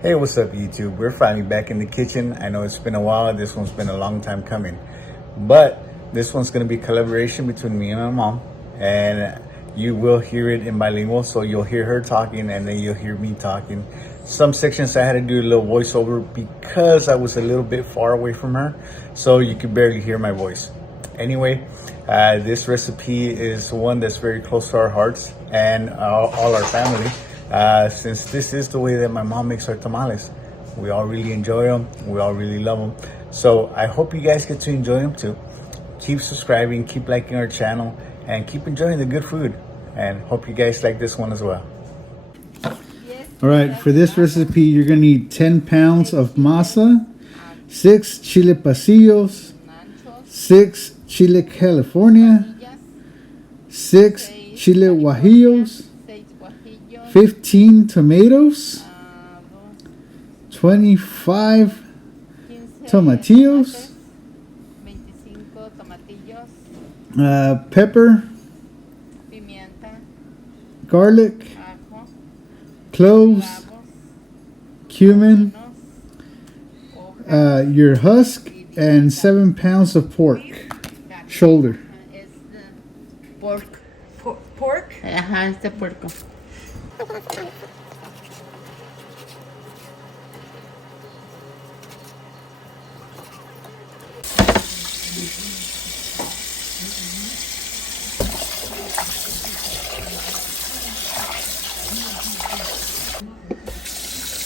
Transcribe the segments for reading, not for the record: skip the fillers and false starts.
Hey, what's up YouTube? We're finally back in the kitchen. I know it's been a while. This one's been a long time coming. But this one's going to be a collaboration between me and my mom. And you will hear it in bilingual. So you'll hear her talking and then you'll hear me talking. Some sections I had to do a little voiceover because I was a little bit far away from her. So you could barely hear my voice. Anyway, this recipe is one that's very close to our hearts and all our family. Since this is the way that my mom makes our tamales. We all really enjoy them. We all really love them. So I hope you guys get to enjoy them too. Keep subscribing, keep liking our channel, and keep enjoying the good food. And hope you guys like this one as well. All right, for this recipe, you're gonna need 10 pounds of masa, 6 chile pasillos, 6 chile California, 6 chile guajillos, 15 tomatoes, 25 tomatillos, pepper, garlic, cloves, cumin, your husk, and 7 pounds of pork shoulder. Pork. Pork? Ajá, este puerco.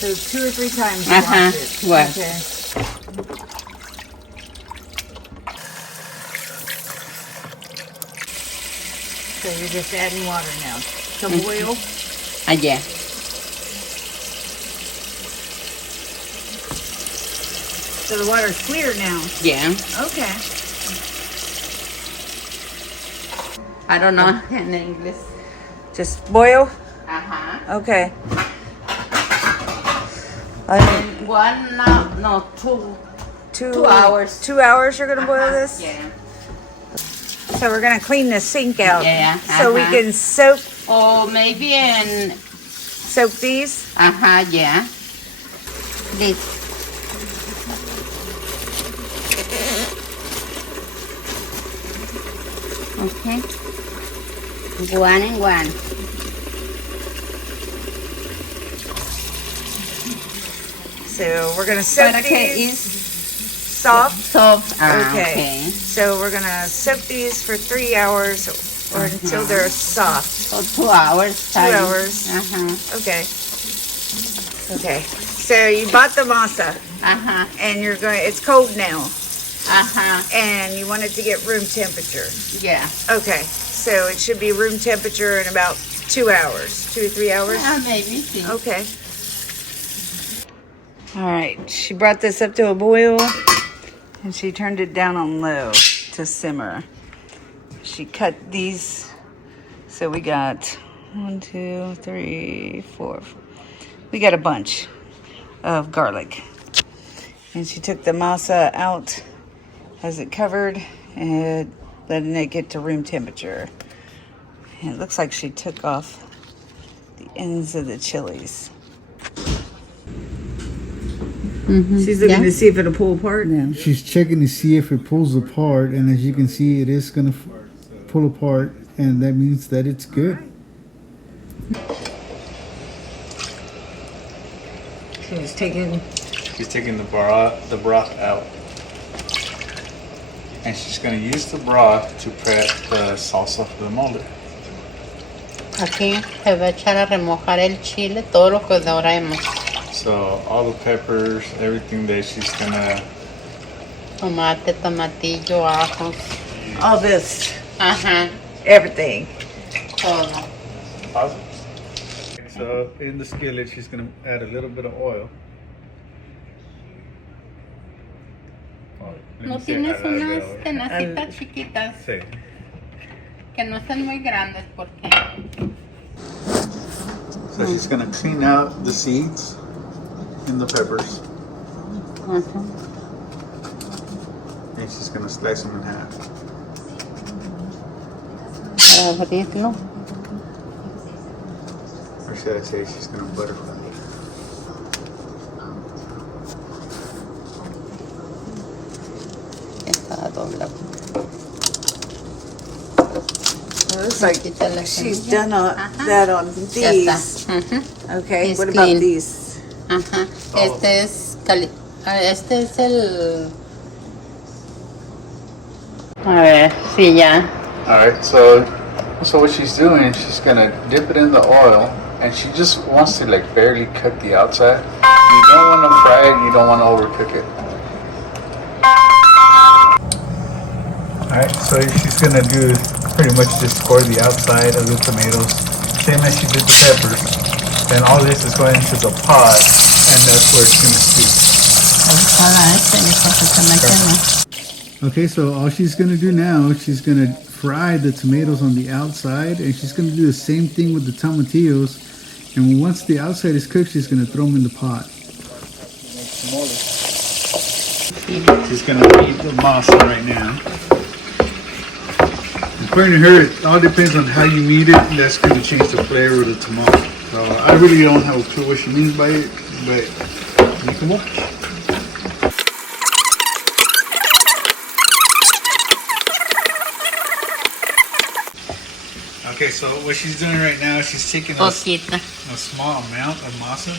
So 2 or 3 times you Ajá, wash it. wash. Okay. So you're just adding water now to boil. Allá. So the water's clear now. Yeah. Okay. I don't know in English. Just boil? Ajá. Okay. One, no, two. 2 hours. 2 hours you're gonna boil this? Yeah. So we're gonna clean the sink out. Yeah, So we can soak Or maybe in, these. yeah. This. Okay. One and one. So we're gonna soak Para que these is soft. soft. Okay. So we're gonna soak these for 3 hours or until they're soft. So 2 hours. 2 hours. Okay. Okay. So you bought the masa and you're going. It's cold now, and you want it to get room temperature. Yeah. Okay. So it should be room temperature in about 2 hours, 2 or 3 hours. Maybe. Sí. Okay. All right. She brought this up to a boil, and she turned it down on low to simmer. She cut these. So we got 1, 2, 3, 4. We got a bunch of garlic. And she took the masa out, has it covered, and letting it get to room temperature. And it looks like she took off the ends of the chilies. She's looking to see if it'll pull apart. Yeah. She's checking to see if it pulls apart, and as you can see, it is going to pull apart, and that means that it's good. She's taking the broth out. And she's going to use the broth to prep the salsa for the mole. Aquí se va a echar a remojar el chile, todo lo que doremos. So all the peppers, everything that she's going to... Tomate, tomatillo, ajos. all this, Ajá. everything. Todo. Awesome. So in the skillet, she's going to add a little bit of oil. ¿No tienes unas tenacitas chiquitas? Sí. Que no estén muy grandes porque... So she's going to clean out the seeds in the peppers. And she's going to slice them in half. Abrirlo. Or should I say she's going to butterfly it? dobla. It looks like Quita la she's semilla. done Ajá. that on Ya está. these. Ujú. Okay, It's what clean. about these? Ajá. Este es el. A ver, sí, ya. All right, so what she's doing, she's gonna dip it in the oil, and she just wants to like barely cook the outside. You don't want to fry it, you don't want to overcook it. All right, so she's gonna do pretty much just score the outside of the tomatoes, same as she did the peppers. Then all this is going into the pot, and that's where it's gonna stew. Okay, so all she's gonna do now, she's gonna fry the tomatoes on the outside, and she's gonna do the same thing with the tomatillos. And once the outside is cooked, she's gonna throw them in the pot. She's gonna eat the masa right now. According to her, it all depends on how you knead it. That's gonna change the flavor of the tomato. So I really don't have a clue what she means by it, but you can watch. Okay, so what she's doing right now, she's taking a small amount of masa,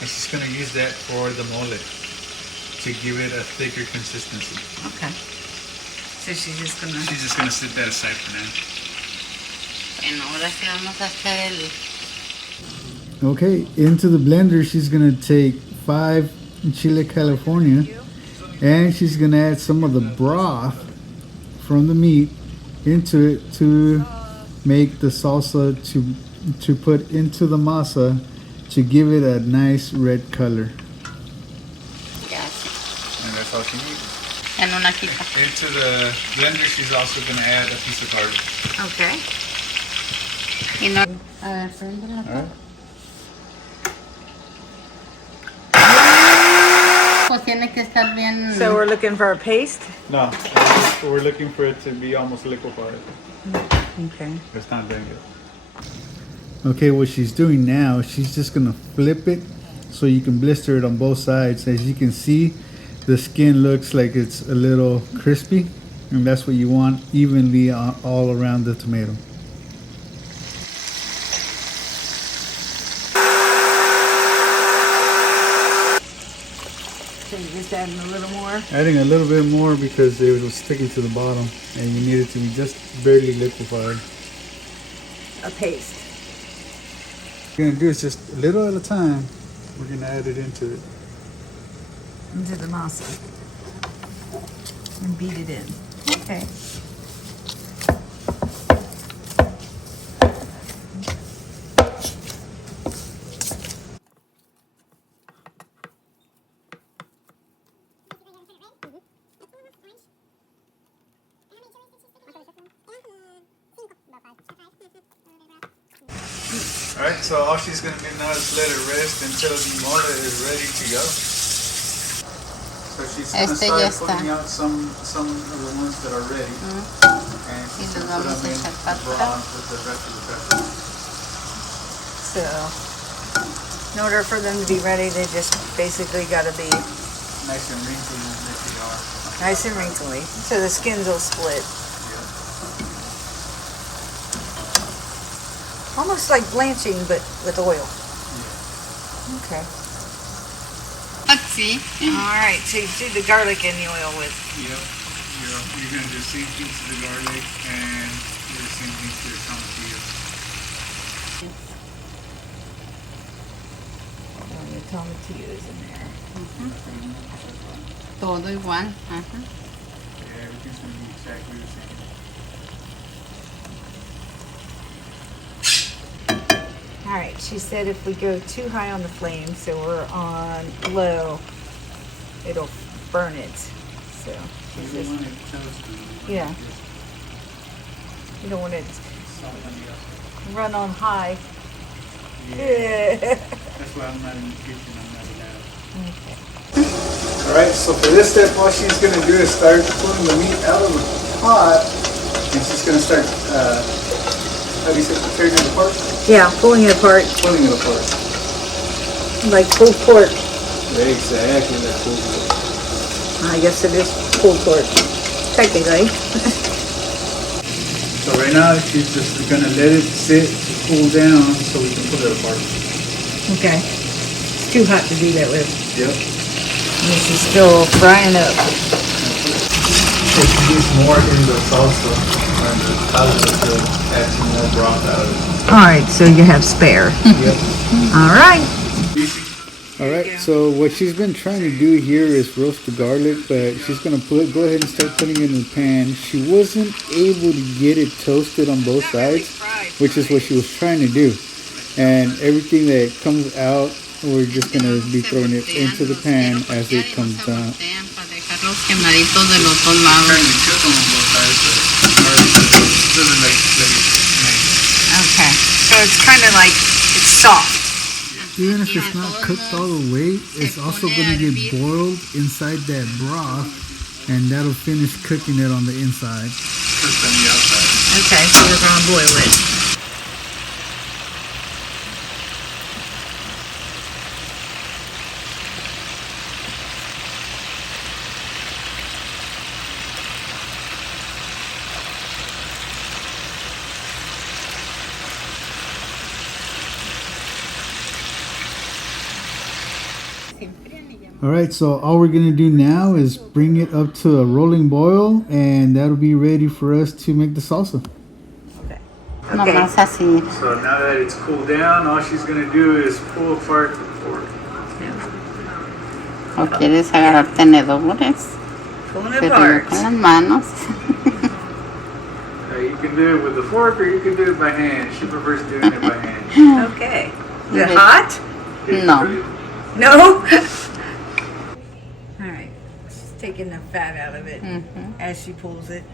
and she's going to use that for the mole to give it a thicker consistency. Okay. So she's just gonna. She's just going to set that aside for now. Bueno, ahora sí vamos a hacer el. Okay, into the blender, she's going to take 5 Chile California, and she's going to add some of the broth from the meat into it to make the salsa to put into the masa to give it a nice red color. Ya, sí. And that's all she needs. En una quita. Into the blender, she's also going to add a piece of garlic. Okay. Y no. A ver, préndela. All right. Pues tiene que estar bien. So we're looking for a paste. No, we're looking for it to be almost liquefied. Okay. It's not done yet. Okay, what she's doing now, she's just gonna flip it so you can blister it on both sides. As you can see, the skin looks like it's a little crispy, and that's what you want evenly all around the tomato. So you're just adding a little more. Adding a little bit more because it was sticking to the bottom, and you need it to be just barely liquefied. A paste. What you're gonna do is just a little at a time. We're gonna add it into it. Into the masa. And beat it in. Okay. Alright, so all she's going to do now is let it rest until the mole is ready to go. So she's going to start putting out some of the ones that are ready. And she's going to put them in the broth with the rest of the peppers. So, in order for them to be ready, they just basically got to be Nice and wrinkly as they are. nice and wrinkly. So the skins will split. Almost like blanching, but with oil. Okay. Let's see. All right. So you do the garlic in the oil with. Yep. You're going to do the same thing to the garlic and do the same thing to the tomatillos. The tomatillos in there. Todo igual. Ajá. Yeah, everything's going to be exactly the same. All right. She said if we go too high on the flame, so we're on low, it'll burn it. So she's just, yeah. You don't want it to run on high. Yeah. That's why I'm not in the kitchen, I'm not allowed. Okay. Alright, so for this step, all she's going to do is start pulling the meat out of the pot. And she's going to start, how do you say, tearing it apart? Yeah, pulling it apart Pulling it apart. like pulled pork. Exactly, like pulled pork. I guess it is pulled pork. technically. So right now she's just gonna let it sit to cool down so we can put it apart. Okay. It's too hot to do that with. Yep. This is still frying up. If you use more in the salsa or the caldo to add some more broth out of it. All right, so you have spare. Yep. All right. All right, so what she's been trying to do here is roast the garlic, but she's gonna go ahead and start putting it in the pan. She wasn't able to get it toasted on both sides, which is what she was trying to do. And everything that comes out, we're just gonna be throwing it into the pan as it comes down. Los quemaditos de los dos lados. Okay. So it's kind of like it's soft. Even if it's not cooked all the way, it's also gonna get boiled inside that broth, and that'll finish cooking it on the inside. Okay, so we're gonna boil it. All right, so all we're gonna do now is bring it up to a rolling boil, and that'll be ready for us to make the salsa. Nomás así. So now that it's cooled down, all she's gonna do is pull apart the pork. O quieres agarrar tenedores. Pulling it Pero no apart. con las manos. You can do it with the fork, or you can do it by hand. She prefers doing it by hand. Okay. Is it hot? No. No? All right. She's taking the fat out of it as she pulls it.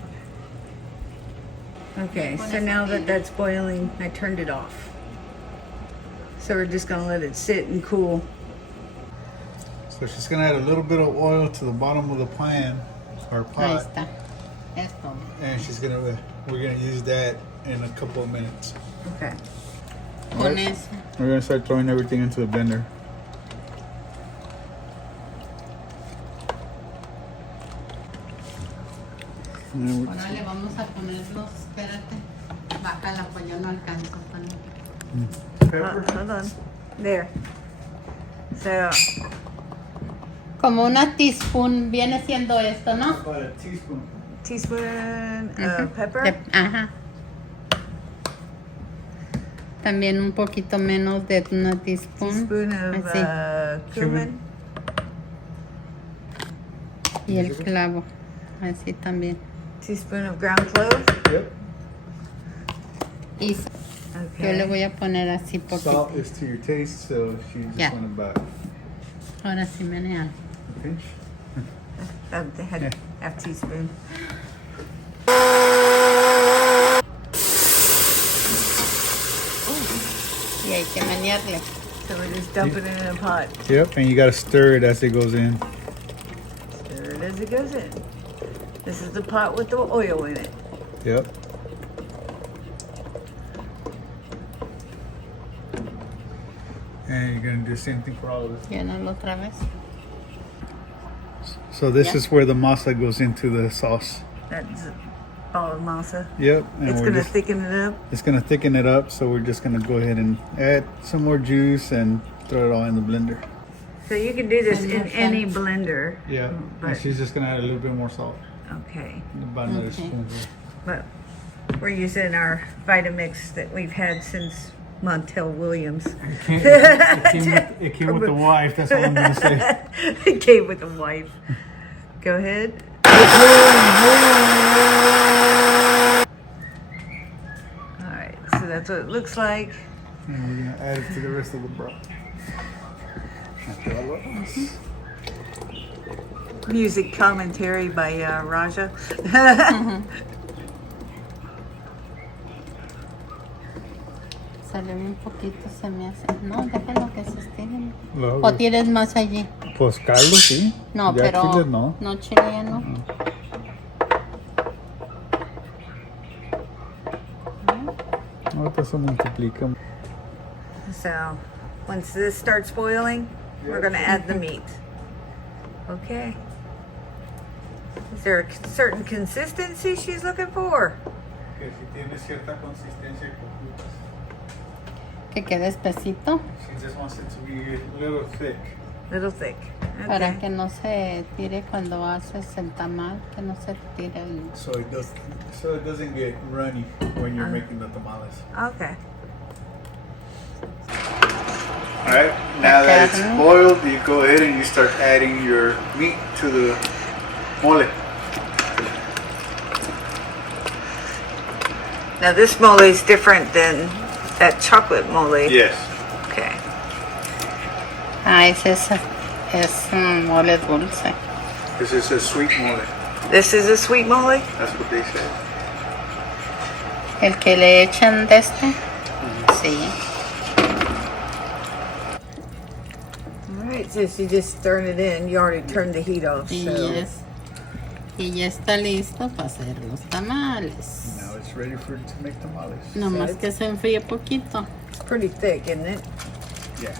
Okay, so now that that's boiling, I turned it off. So we're just gonna let it sit and cool. So she's gonna add a little bit of oil to the bottom of the pan or Ahí pot, está. Esto. and we're gonna use that in a couple of minutes. Okay. Con eso. We're gonna start throwing everything into the blender. Ahora le vamos a poner los, espérate. Bájala, pues yo no alcanzo a poner. Pepper. Hold on. There. So, Como una teaspoon viene siendo esto, ¿no? About a teaspoon. teaspoon of pepper. Ajá. También un poquito menos de una teaspoon. Teaspoon of Así. cumin. Y el clavo. Así también. Teaspoon of ground clove. Yep. Y yo le voy a poner así poquito. Salt is to your taste, so she just Yeah. went about Ahora sí menean. a pinch. Half teaspoon. Y hay que menearle. So we're just dumping it in a pot. Yep, and you gotta stir it as it goes in. Stir it as it goes in. This is the pot with the oil in it. Yep. And you're gonna do the same thing for all of this. Llénalo otra vez. So this Yeah. is where the masa goes into the sauce. That's all of masa. Yep. And It's we're gonna just- thicken it up. It's gonna thicken it up, so we're just gonna go ahead and add some more juice and throw it all in the blender. So you can do this One in more any time. blender. Yeah. But- And she's just gonna add a little bit more salt. Okay. About another Okay. spoonful. But we're using our Vitamix that we've had since Montel Williams. It came with the wife, that's all I'm gonna say. It came with a wife. Go ahead. Alright, so that's what it looks like. And we're gonna add it to the rest of the broth. After all of this. Music commentary by Raja. Sale un poquito, se me hace. No, déjalo que se estire. Luego- ¿O tienes más allí? Pues caldo, sí. No, Ya pero. chiles no. No, chile ya no. Ahorita se multiplica. So, once this starts boiling, we're going to add the meat. Okay. Is there a certain consistency she's looking for? Que si tiene cierta consistencia y poquitas. Que quede espesito She just wants it to be a little thick. Little thick. para Okay. que no se tire cuando haces el tamal, que no se tire So it doesn't get runny when you're making the tamales. Okay. Alright, now that it's boiled, you go ahead and you start adding your meat to the mole. Now this mole is different than that chocolate mole. Yes. Okay. Ah, ese es un mole dulce. This is a sweet mole. This is a sweet mole? That's what they said. El que le echan de este. Sí. Alright, so she just stirring it in. You already turned the heat off. Y, So. y ya está listo para hacer los tamales. Now it's ready to make tamales. No más que se enfríe poquito. It's pretty thick, isn't it? Yeah.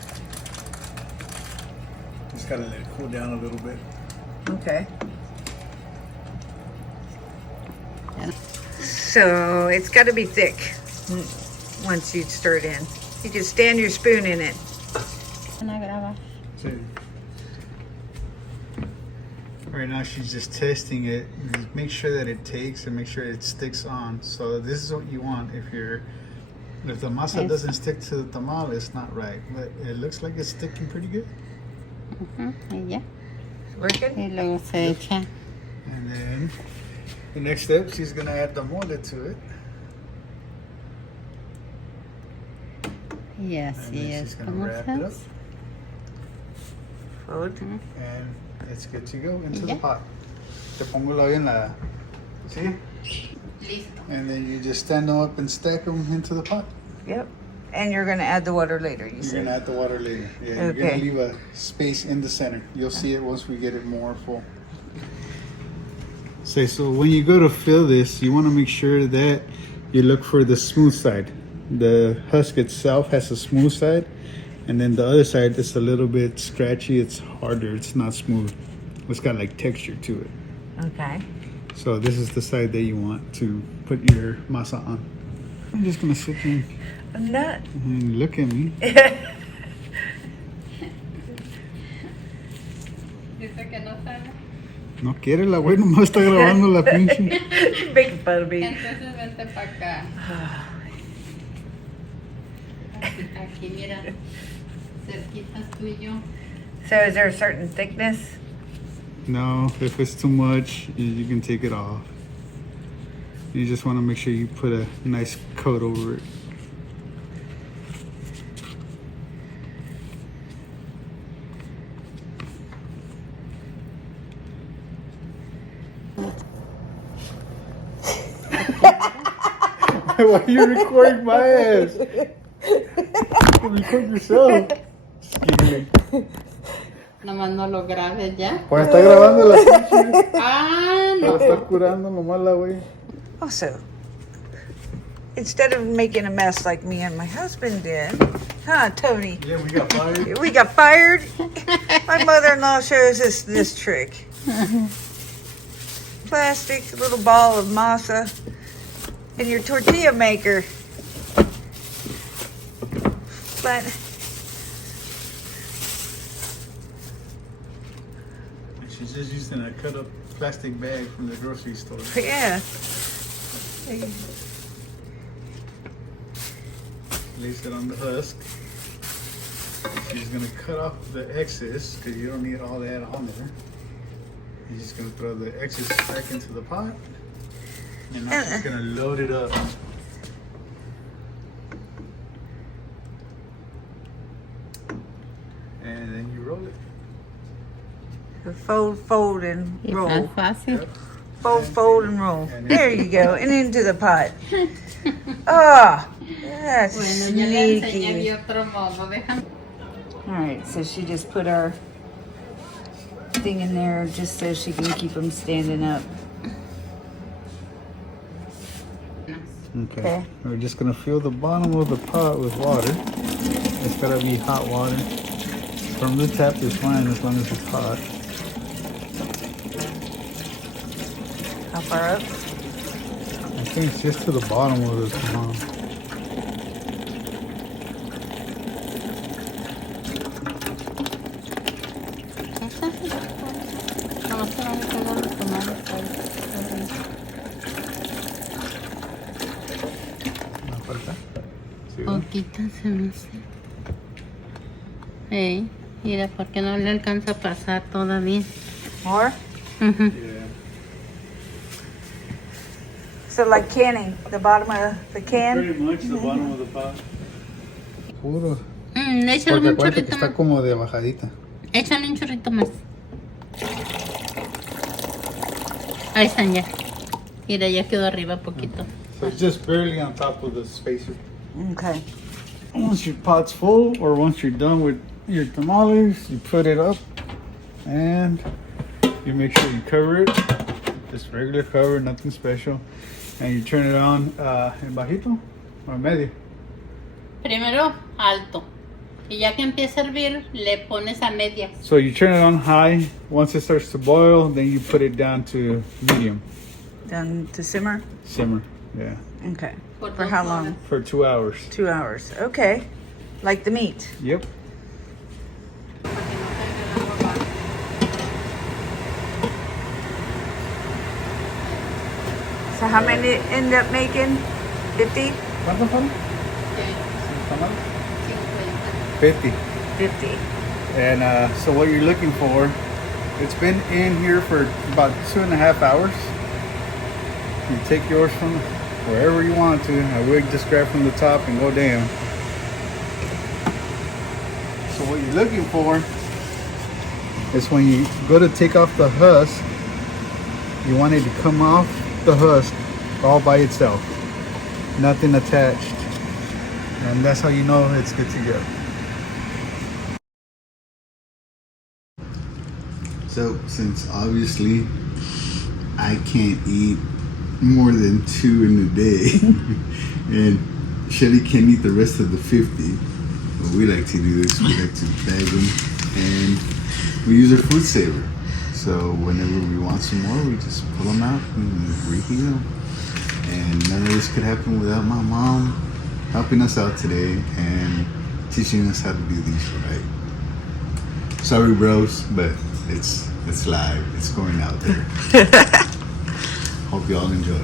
Just gotta let it cool down a little bit. Okay. So it's got to be thick once you stir it in. You can stand your spoon in it. Van a grabar. So, right now she's just testing it. Just make sure that it takes and make sure it sticks on. So this is what you want if the masa doesn't stick to the tamal, it's not right. But it looks like it's sticking pretty good. Y ya. Working? Y luego se echa. And then the next step, she's gonna add the mole to it. Y And así then es she's gonna como wrap se it up. hace. Fold. And it's good to go into the Yeah. pot. Te pongo la bien la. See? Listo. And then you just stand them up and stack them into the pot. Yep. And you're going to add the water later, you You're said. gonna add the water later. Yeah, you're Okay. gonna leave a space in the center. You'll see it once we get it more full. So when you go to fill this, you want to make sure that you look for the smooth side. The husk itself has a smooth side, and then the other side is a little bit scratchy. It's harder. It's not smooth. It's got like texture to it. Okay. So this is the side that you want to put your masa on. I'm just gonna sit there I'm not. and look at me. Dice que no sabe. No quiere la güey, nomás está grabando la pinche. Big fun of me. Entonces vente para acá. Aquí, mira. Cerquitas tú y yo. So is there a certain thickness? No, if it's too much, you can take it off. You just want to make sure you put a nice coat over it. Why are you recording my ass? Record yourself. Just kidding. Nomás no lo grabes ya. Pues está grabando la pinche. Ah, Pero no. está curando nomás la güey. Also, instead of making a mess like me and my husband did, huh, Tony? Yeah, we got fired. We got fired. My mother-in-law shows us this trick. Plastic little ball of masa in your tortilla maker. But She's just using a cut up plastic bag from the grocery store. yeah, Place it on the husk. She's gonna cut off the excess because you don't need all that on there. You're just gonna throw the excess back into the pot. And now she's gonna load it up. And then you roll it. fold, fold, and Y roll. más fácil. Yep. Fold, fold, and roll. There you go, and into the pot. Ah, that's Bueno, ya le enseñé mi sneaky. otro modo. Déjame. All right, so she just put our thing in there just so she can keep them standing up. Okay. We're just gonna fill the bottom of the pot with water. It's gotta be hot water. From the tap is fine as long as it's hot. far up? I think it's just to the bottom of this tamal. No, se van a pegar los tamales. ¿No falta? Sí, ¿no? Poquito se me hace. Mira, porque no le alcanza a pasar todavía. More? Ujú. Yeah. So like canning, the bottom of the can? Pretty much the bottom of the pot. Puro. Échale Porque un acuérdate que chorrito está más. como de bajadita. Échale un chorrito más. Ahí están ya. Mira, ya quedó arriba poquito. So it's just barely on top of the spacer. Okay. Once your pot's full, or once you're done with your tamales, you put it up and you make sure you cover it. Just regular cover, nothing special. And you turn it on en bajito or medio. Primero alto. Y ya que empieza a hervir, le pones a medias. So you turn it on high. Once it starts to boil, then you put it down to medium. Down to simmer? Simmer. Yeah. Okay. Por For dos how horas. long? For 2 hours. 2 hours. Okay. Like the meat. Yep. So how many end up making? 50? ¿Cuánto son? Okay. 50. 50. And so what you're looking for, it's been in here for about 2.5 hours. You take yours from wherever you want to. I would just grab from the top and go down. So what you're looking for is when you go to take off the husk, you want it to come off the husk all by itself. Nothing attached. And that's how you know it's good to go. So, since obviously I can't eat more than 2 in a day, and Shelly can't eat the rest of the 50, what we like to do is we like to bag them, and we use our food saver. So whenever we want some more, we just pull them out and reheat them. And none of this could happen without my mom helping us out today and teaching us how to do these right. Sorry, bros, but it's live. It's going out there. Hope y'all enjoy.